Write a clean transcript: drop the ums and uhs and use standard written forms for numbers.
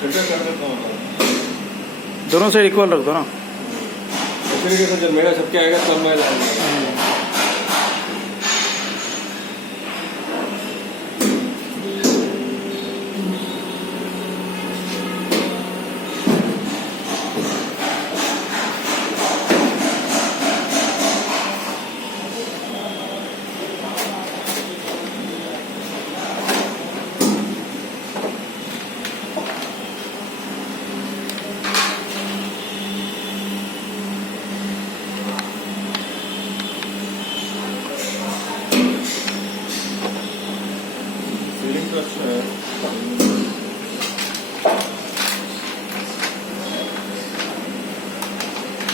सेंटर कर सकता हूँ। दोनों साइड इक्वल रख दो ना। इस तरीके से जब मेरा सबके आएगा तब मैं लाऊंगा। फीलिंग तो अच्छा है।